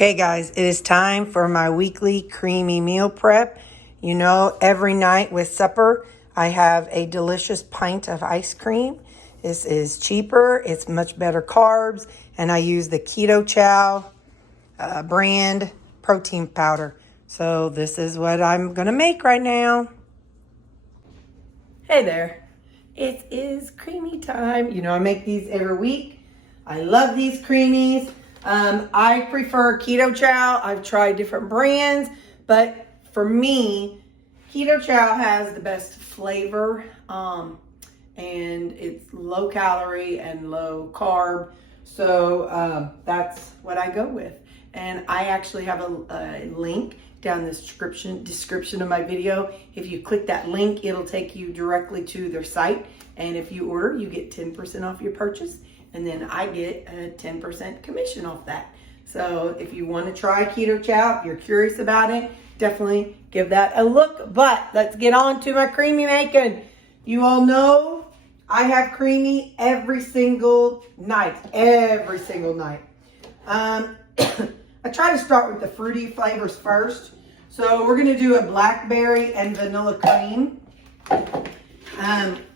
Okay guys, it is time for my weekly creamy meal prep. You know, every night with supper, I have a delicious pint of ice cream. This is cheaper, it's much better carbs, and I use the Keto Chow brand protein powder. So this is what I'm gonna make right now. Hey there, it is creamy time. You know, I make these every week. I love these creamies. I prefer Keto Chow. I've tried different brands, but for me, Keto Chow has the best flavor, and it's low calorie and low carb. So that's what I go with. And I actually have a link down the description of my video. If you click that link, it'll take you directly to their site. And if you order, you get 10% off your purchase. And then I get a 10% commission off that. So if you want to try Keto Chow, if you're curious about it, definitely give that a look. But let's get on to my creamy making. You all know I have creamy every single night. Every single night. I try to start with the fruity flavors first. So we're going to do a blackberry and vanilla cream.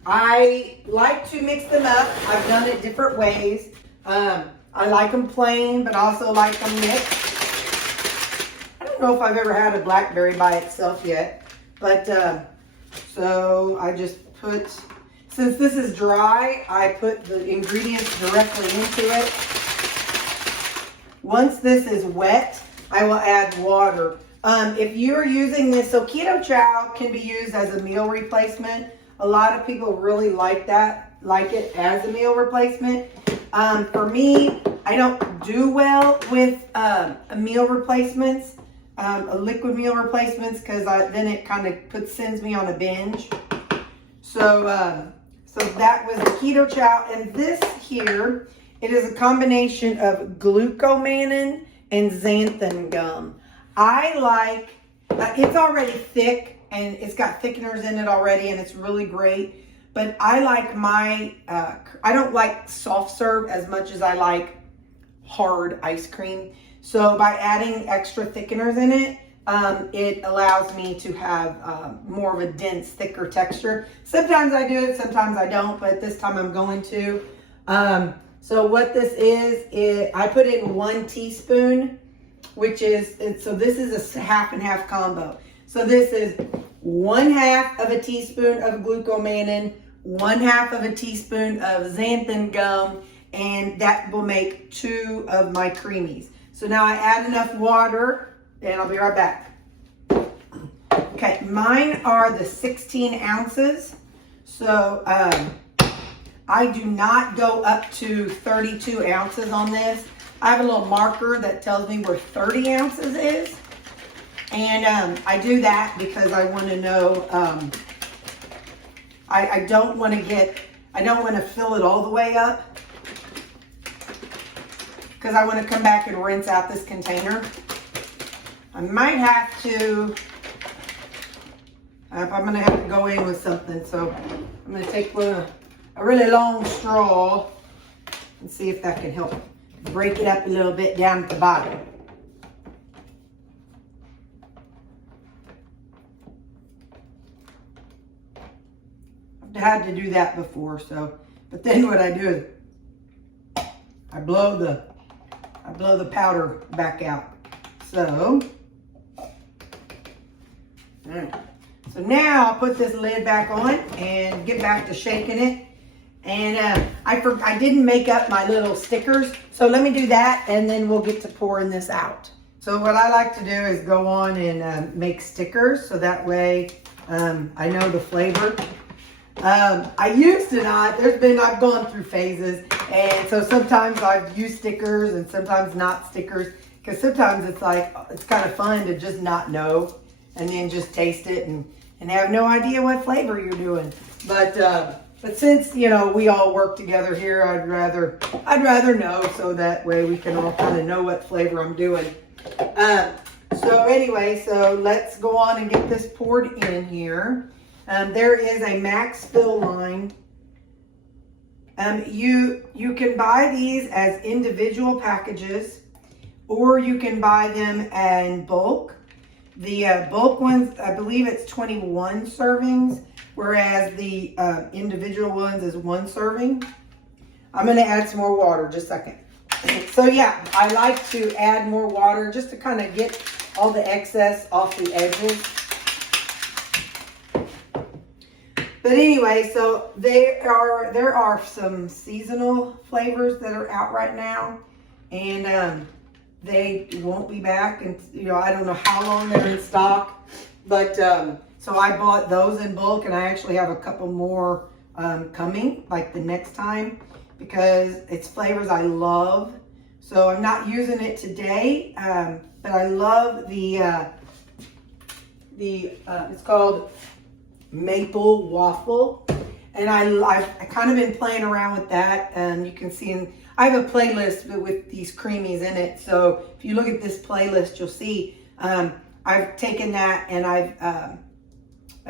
I like to mix them up. I've done it different ways. I like them plain, but also like them mixed. I don't know if I've ever had a blackberry by itself yet, but so I just put, since this is dry, I put the ingredients directly into it. Once this is wet, I will add water. If you're using this, so Keto Chow can be used as a meal replacement. A lot of people really like it as a meal replacement. For me, I don't do well with meal replacements, liquid meal replacements, because then it kind of sends me on a binge. So, so that was the Keto Chow, and this here, it is a combination of glucomannan and xanthan gum. I like, it's already thick, and it's got thickeners in it already, and it's really great. But I like my, I don't like soft serve as much as I like hard ice cream. So by adding extra thickeners in it, it allows me to have more of a dense, thicker texture. Sometimes I do it, sometimes I don't, but this time I'm going to. So what this is I put in 1 teaspoon, which is, so this is a half and half combo. So this is 1/2 of a teaspoon of glucomannan, 1/2 of a teaspoon of xanthan gum, and that will make 2 of my creamies. So now I add enough water, and I'll be right back. Okay, mine are the 16 ounces. So I do not go up to 32 ounces on this. I have a little marker that tells me where 30 ounces is. And I do that because I want to know, I don't want to fill it all the way up, because I want to come back and rinse out this container. I might have to, I'm going to have to go in with something. So I'm going to take a really long straw and see if that can help break it up a little bit down at the bottom. I've had to do that before, so, but then what I do is I blow the powder back out. So, all right. So now I'll put this lid back on and get back to shaking it. And I didn't make up my little stickers, so let me do that, and then we'll get to pouring this out. So what I like to do is go on and make stickers, so that way I know the flavor. I used to not. I've gone through phases, and so sometimes I've used stickers and sometimes not stickers, because sometimes it's like, it's kind of fun to just not know, and then just taste it and have no idea what flavor you're doing. But since, you know, we all work together here, I'd rather know, so that way we can all kind of know what flavor I'm doing. So anyway, so let's go on and get this poured in here. There is a max fill line. You can buy these as individual packages. or you can buy them in bulk. The bulk ones, I believe it's 21 servings, whereas the individual ones is 1 serving. I'm going to add some more water just a second. So yeah, I like to add more water just to kind of get all the excess off the edges. But anyway, so there are some seasonal flavors that are out right now, and they won't be back, and I don't know how long they're in stock, but so I bought those in bulk, and I actually have a couple more coming like the next time, because it's flavors I love. So I'm not using it today, but I love the it's called maple waffle, and I've kind of been playing around with that. You can see I have a playlist with these creamies in it. So if you look at this playlist, you'll see I've taken that, and a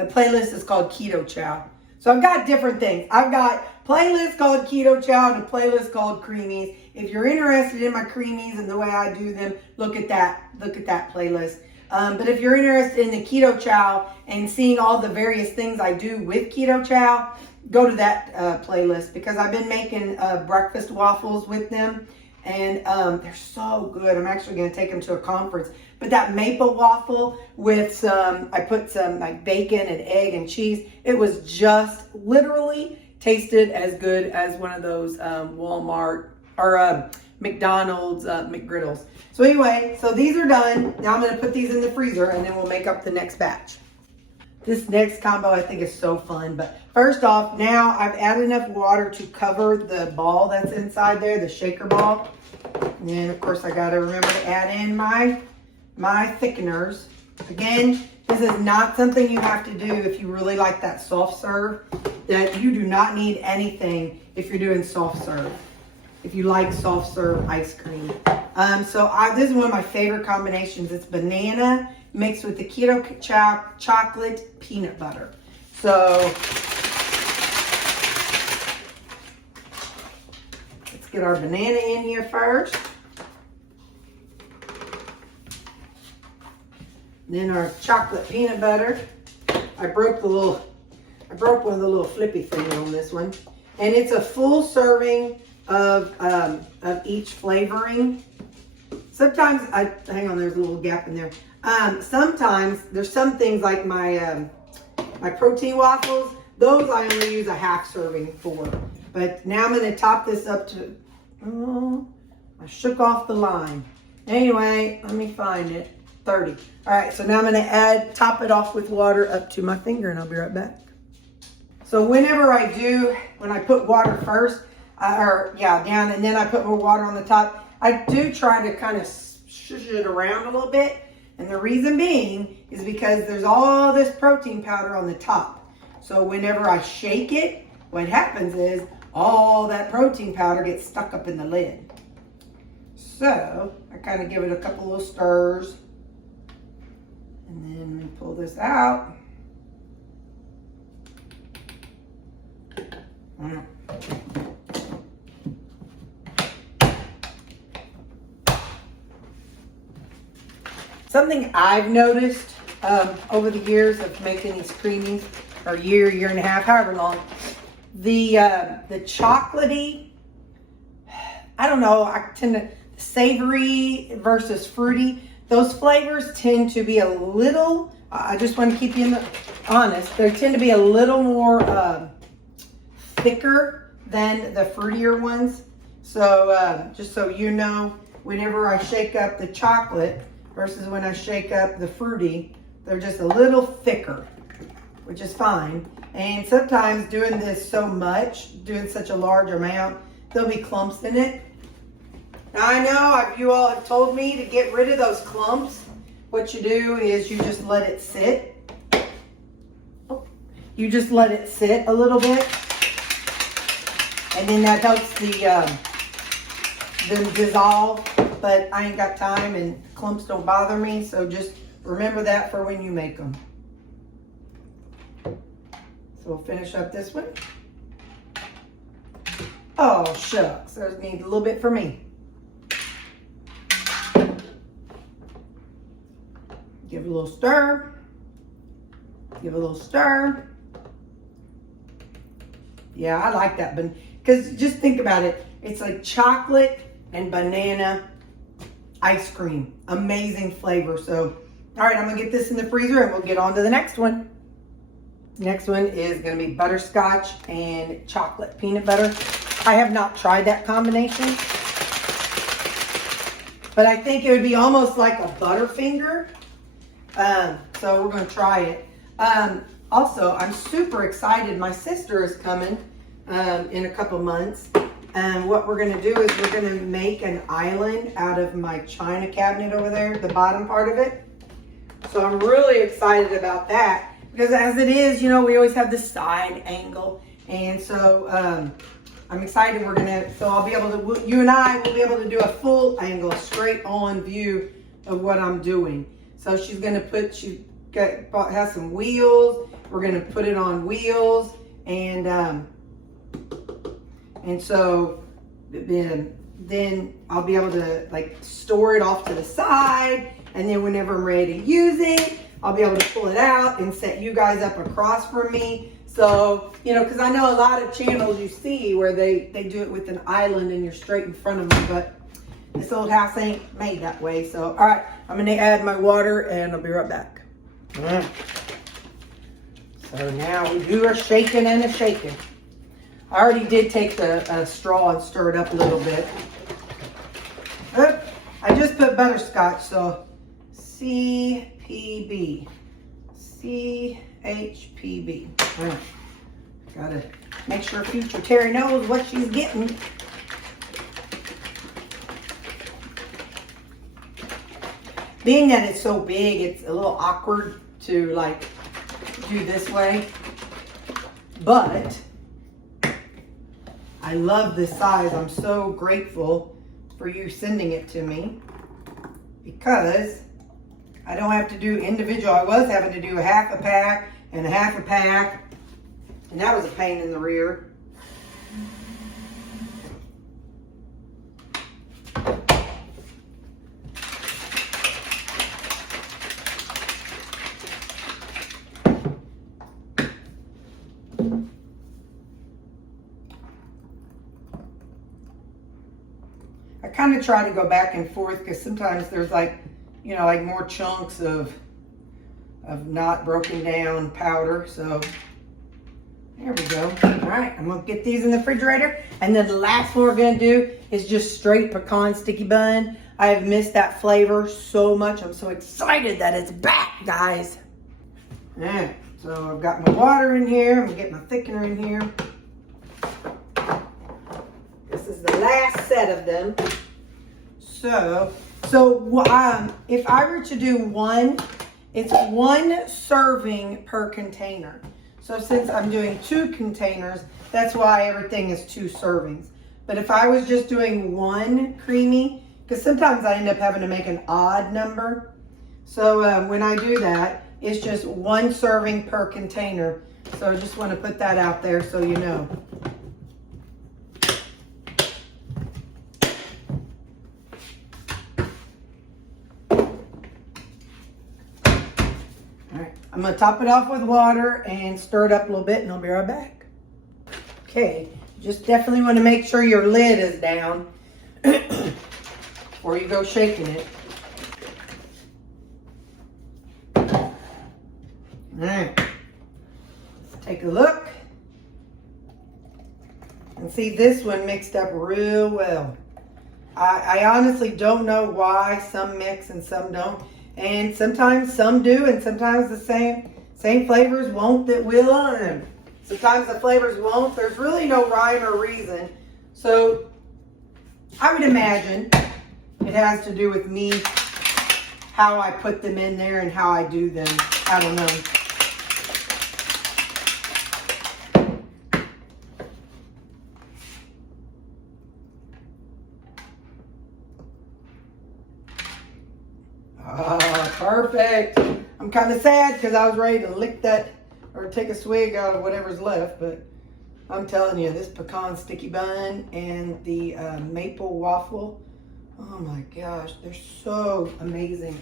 playlist is called Keto Chow. So I've got different things. I've got playlist called Keto Chow and a playlist called Creamies. If you're interested in my creamies and the way I do them, look at that playlist. But if you're interested in the Keto Chow and seeing all the various things I do with Keto Chow, go to that playlist, because I've been making breakfast waffles with them, and they're so good. I'm actually going to take them to a conference. But that maple waffle with I put some like bacon and egg and cheese. It was just literally tasted as good as one of those Walmart or McDonald's McGriddles. So anyway, so these are done. Now I'm going to put these in the freezer, and then we'll make up the next batch. This next combo I think is so fun. But first off, now I've added enough water to cover the ball that's inside there, the shaker ball. And then of course I got to remember to add in my thickeners. Again, this is not something you have to do if you really like that soft serve. That you do not need anything if you're doing soft serve. If you like soft serve ice cream. This is one of my favorite combinations. It's banana mixed with the Keto Chow chocolate peanut butter. So let's get our banana in here first. Then our chocolate peanut butter. I broke one of the little flippy things on this one. And it's a full serving of each flavoring. Sometimes hang on, there's a little gap in there. Sometimes there's some things like my protein waffles, those I only use a half serving for. But now I'm going to top this up to, I shook off the line. Anyway, let me find it. 30. All right, so now I'm going to top it off with water up to my finger, and I'll be right back. So whenever when I put water first, down, and then I put more water on the top, I do try to kind of shush it around a little bit. And the reason being is because there's all this protein powder on the top. So whenever I shake it, what happens is all that protein powder gets stuck up in the lid. So I kind of give it a couple little stirs. And then we pull this out. Something I've noticed over the years of making these creamies, or year and a half, however long, the chocolatey, I don't know, I tend to, savory versus fruity, those flavors tend to be a little, I just want to keep you honest, they tend to be a little more thicker than the fruitier ones. So just so you know, whenever I shake up the chocolate versus when I shake up the fruity, they're just a little thicker, which is fine. And sometimes doing this so much, doing such a large amount, there'll be clumps in it. Now I know you all have told me to get rid of those clumps. What you do is you just let it sit. You just let it sit a little bit. And then that helps them dissolve. But I ain't got time and clumps don't bother me. So just remember that for when you make them. So we'll finish up this one. Oh, shucks. There's need a little bit for me. Give it a little stir. Give it a little stir. Yeah, I like that, but because just think about it. It's like chocolate and banana ice cream. Amazing flavor. So, all right, I'm gonna get this in the freezer and we'll get on to the next one. Next one is gonna be butterscotch and chocolate peanut butter. I have not tried that combination, but I think it would be almost like a Butterfinger. So we're gonna try it. Also, I'm super excited. My sister is coming in a couple months. And what we're gonna do is we're gonna make an island out of my china cabinet over there, the bottom part of it. So I'm really excited about that because as it is, you know, we always have the side angle. And so I'm excited so I'll be able to, you and I will be able to do a full angle, straight on view of what I'm doing. So she's gonna has some wheels. We're gonna put it on wheels and so then I'll be able to like store it off to the side, and then whenever I'm ready to use it, I'll be able to pull it out and set you guys up across from me. So, you know, because I know a lot of channels you see where they do it with an island and you're straight in front of me, but this old house ain't made that way. So, all right, I'm gonna add my water and I'll be right back. So now we do a shaking and a shaking. I already did take the straw and stir it up a little bit. I just put butterscotch, so CPB. CHPB. Gotta make sure future Terri knows what she's getting. Being that it's so big, it's a little awkward to like do this way, but I love this size. I'm so grateful for you sending it to me because I don't have to do individual. I was having to do a half a pack and a half a pack, and that was a pain in the rear. I kind of try to go back and forth because sometimes there's like, you know, like more chunks of not broken down powder. So there we go. All right, I'm gonna get these in the refrigerator. And then the last one we're gonna do is just straight pecan sticky bun. I have missed that flavor so much. I'm so excited that it's back, guys. All right, so I've got my water in here. I'm gonna get my thickener in here. This is the last set of them. So if I were to do one, it's 1 serving per container. So since I'm doing 2 containers, that's why everything is 2 servings. But if I was just doing 1 creamy, because sometimes I end up having to make an odd number. So when I do that, it's just 1 serving per container. So I just want to put that out there so you know. I'm gonna top it off with water and stir it up a little bit and I'll be right back. Okay, just definitely want to make sure your lid is down before you go shaking it. All right, let's take a look and see this one mixed up real well. I honestly don't know why some mix and some don't. And sometimes some do, and sometimes the same flavors won't that will, and sometimes the flavors won't. There's really no rhyme or reason. So I would imagine it has to do with me, how I put them in there and how I do them. I don't know. Perfect. I'm kind of sad because I was ready to lick that or take a swig out of whatever's left, but I'm telling you, this pecan sticky bun and the maple waffle, oh my gosh, they're so amazing.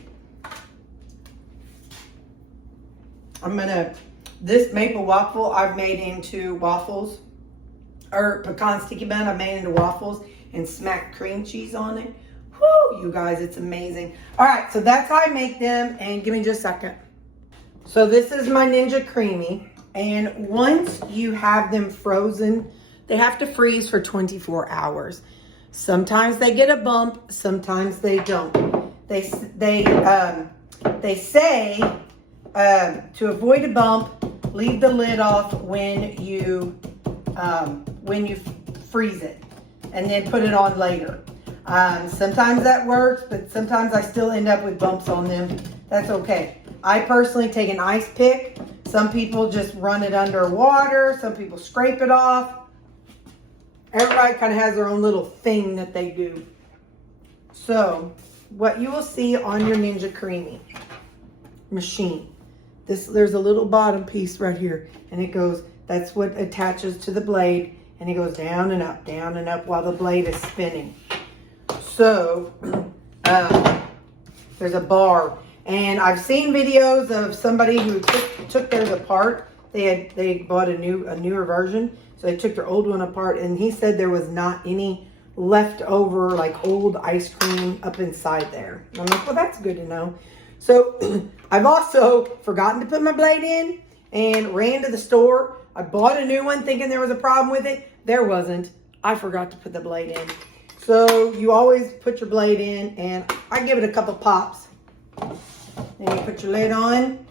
This maple waffle I've made into waffles, or pecan sticky bun I've made into waffles and smacked cream cheese on it. Whoo, you guys, it's amazing. All right, so that's how I make them, and give me just a second. So this is my Ninja Creamy, and once you have them frozen, they have to freeze for 24 hours. Sometimes they get a bump, sometimes they don't. They say to avoid a bump, leave the lid off when you freeze it, and then put it on later. Sometimes that works, but sometimes I still end up with bumps on them. That's okay. I personally take an ice pick. Some people just run it under water. Some people scrape it off. Everybody kind of has their own little thing that they do. So what you will see on your Ninja Creamy machine, there's a little bottom piece right here, and it goes, that's what attaches to the blade, and it goes down and up while the blade is spinning. So there's a bar, and I've seen videos of somebody who took theirs apart. They bought a newer version, so they took their old one apart, and he said there was not any leftover like old ice cream up inside there. And I'm like, well, that's good to know. So I've also forgotten to put my blade in and ran to the store. I bought a new one thinking there was a problem with it. There wasn't. I forgot to put the blade in. So you always put your blade in, and I give it a couple pops. Then you put your lid on.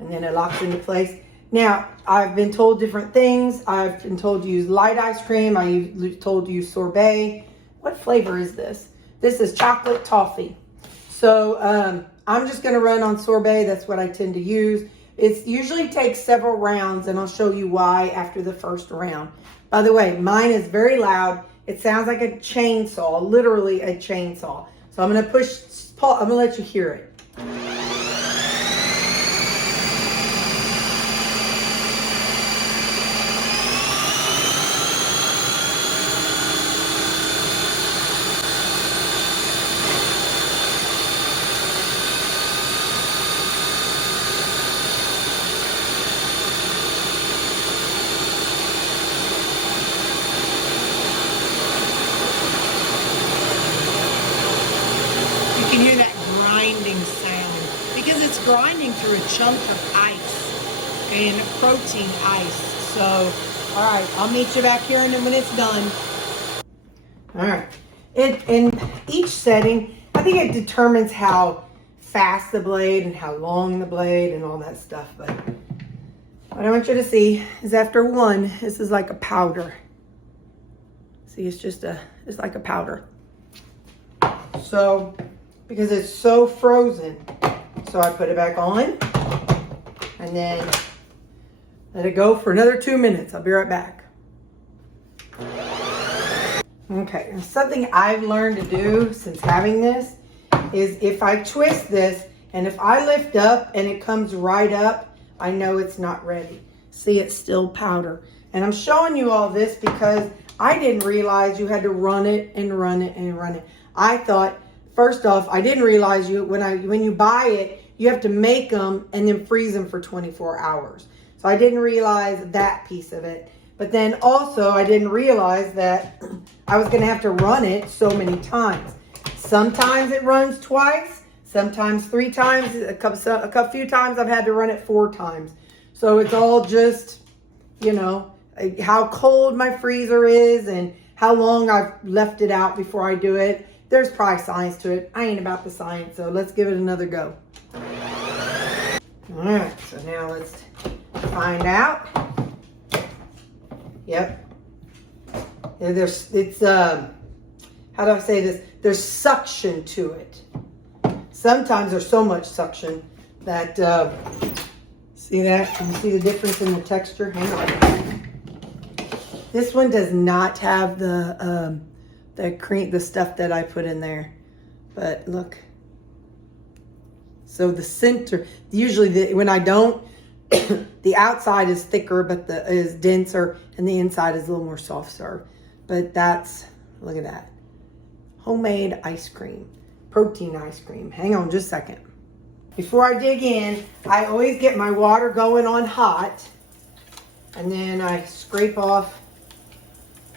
And then it locks into place. Now, I've been told different things. I've been told to use light ice cream. I've been told to use sorbet. What flavor is this? This is chocolate toffee. So I'm just going to run on sorbet. That's what I tend to use. It usually takes several rounds, and I'll show you why after the first round. By the way, mine is very loud. It sounds like a chainsaw, literally a chainsaw. So I'm going to push, I'm going to let you hear it. You can hear that grinding sound because it's grinding through a chunk of ice and protein ice. So, all right, I'll meet you back here and then when it's done. All right, in each setting, I think it determines how fast the blade and how long the blade and all that stuff. But what I want you to see is after one, this is like a powder. See, it's like a powder. So, because it's so frozen, so I put it back on and then let it go for another 2 minutes. I'll be right back. Okay, and something I've learned to do since having this is if I twist this and if I lift up and it comes right up, I know it's not ready. See, it's still powder. And I'm showing you all this because I didn't realize you had to run it and run it and run it. I thought, first off, I didn't realize when you buy it, you have to make them and then freeze them for 24 hours. So I didn't realize that piece of it. But then also I didn't realize that I was going to have to run it so many times. Sometimes it runs twice, sometimes 3 times, a few times I've had to run it 4 times. So it's all just, you know, how cold my freezer is and how long I've left it out before I do it. There's probably science to it. I ain't about the science, so let's give it another go. All right, so now let's find out. Yep. How do I say this? There's suction to it. Sometimes there's so much suction that, see that? Can you see the difference in the texture? Hang on. This one does not have the cream, the stuff that I put in there. But look. So the center, usually when I don't, the outside is thicker, but is denser, and the inside is a little more soft serve. But that's, look at that. Homemade ice cream. protein ice cream. Hang on just a second. Before I dig in, I always get my water going on hot, and then I scrape off,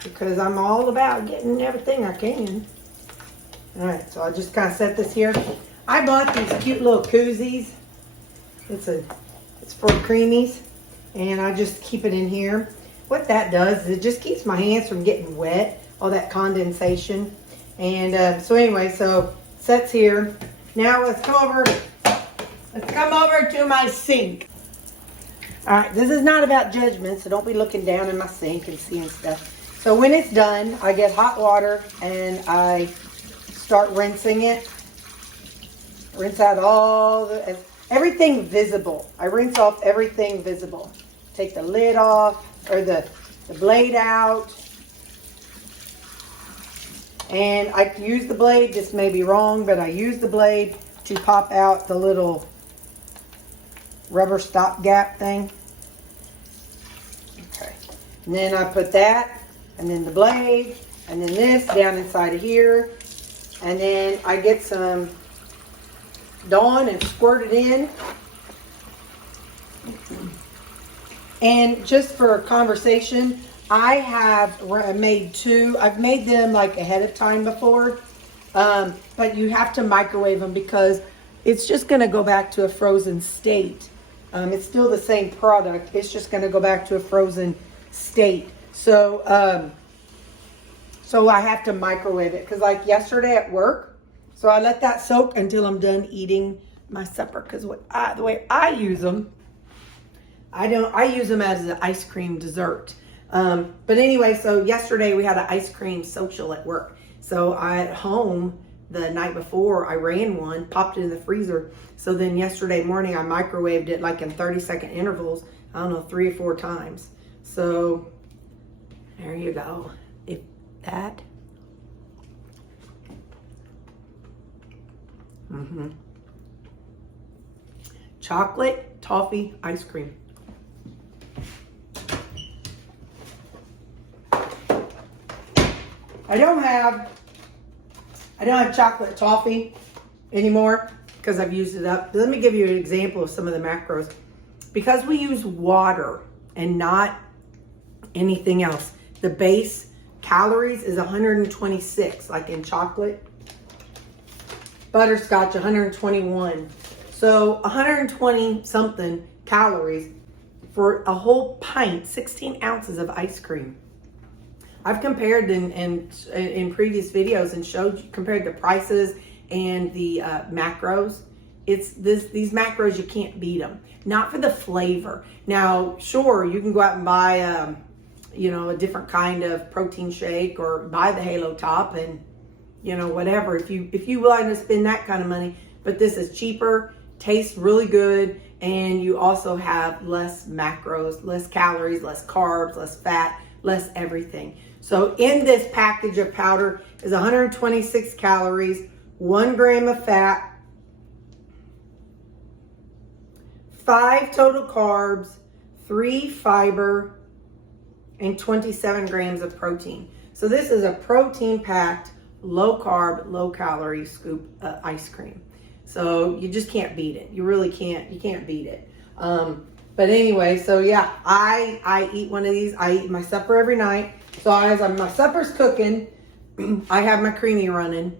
because I'm all about getting everything I can. All right, so I'll just kind of set this here. I bought these cute little koozies. It's for creamies, and I just keep it in here. What that does is it just keeps my hands from getting wet, all that condensation. And so anyway, so sets here. Now let's come over to my sink. All right, this is not about judgment, so don't be looking down in my sink and seeing stuff. So when it's done, I get hot water and I start rinsing it. Rinse out everything visible. I rinse off everything visible. Take the lid off, or the blade out. And I use the blade, this may be wrong, but I use the blade to pop out the little rubber stopgap thing. Okay. And then I put that, and then the blade, and then this down inside of here. And then I get some Dawn and squirt it in. And just for conversation, I have made two. I've made them like ahead of time before, but you have to microwave them because it's just going to go back to a frozen state. It's still the same product. It's just going to go back to a frozen state. So, so I have to microwave it because like yesterday at work, so I let that soak until I'm done eating my supper. Because the way I use them, I use them as an ice cream dessert. But anyway, so yesterday we had an ice cream social at work. So at home the night before I ran one, popped it in the freezer. So then yesterday morning I microwaved it like in 30-second intervals. I don't know, 3 or 4 times. So there you go. If that. Chocolate toffee ice cream. I don't have chocolate toffee anymore because I've used it up. Let me give you an example of some of the macros. Because we use water and not anything else, the base calories is 126, like in chocolate. Butterscotch, 121. So 120 something calories for a whole pint, 16 ounces of ice cream. I've compared in previous videos and compared the prices and the macros. These macros, you can't beat them. Not for the flavor. Now, sure, you can go out and buy a different kind of protein shake or buy the Halo Top and whatever. If you willing to spend that kind of money, but this is cheaper, tastes really good, and you also have less macros, less calories, less carbs, less fat, less everything. So in this package of powder is 126 calories, 1 gram of fat, 5 total carbs, 3 fiber, and 27 grams of protein. So this is a protein-packed, low-carb, low-calorie scoop ice cream. So you just can't beat it. You really can't. You can't beat it. But anyway, so yeah, I eat one of these. I eat my supper every night. So as my supper's cooking, I have my creamy running.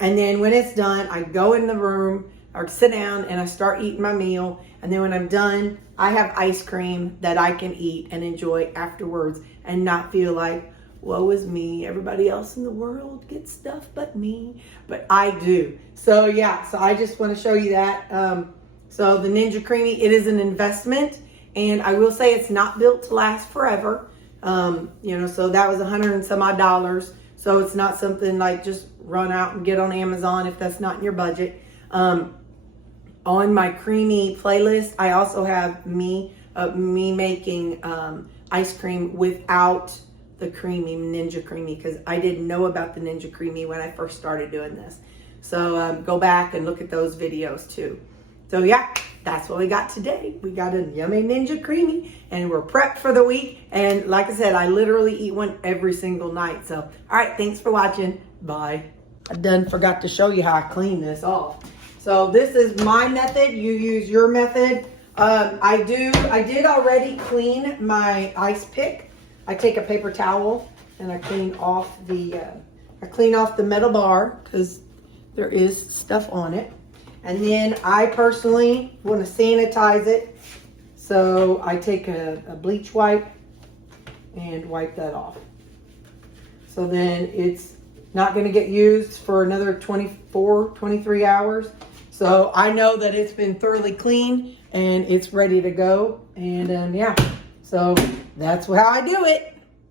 And then when it's done, I go in the room or sit down and I start eating my meal. And then when I'm done, I have ice cream that I can eat and enjoy afterwards and not feel like, woe is me, everybody else in the world gets stuff but me. But I do. So yeah, so I just want to show you that. So the Ninja Creamy, it is an investment. And I will say it's not built to last forever. So that was $100 and some odd. So it's not something like just run out and get on Amazon if that's not in your budget. On my creamy playlist, I also have me making ice cream without the creamy Ninja Creamy because I didn't know about the Ninja Creamy when I first started doing this. So go back and look at those videos too. So yeah, that's what we got today. We got a yummy Ninja Creamy and we're prepped for the week. And like I said, I literally eat one every single night. So, all right, thanks for watching. Bye. I forgot to show you how I clean this off. So this is my method. You use your method. I did already clean my ice pick. I take a paper towel and I clean off the metal bar because there is stuff on it. And then I personally want to sanitize it. So I take a bleach wipe and wipe that off. So then it's not going to get used for another 24, 23 hours. So I know that it's been thoroughly clean and it's ready to go. And yeah, so that's how I do it.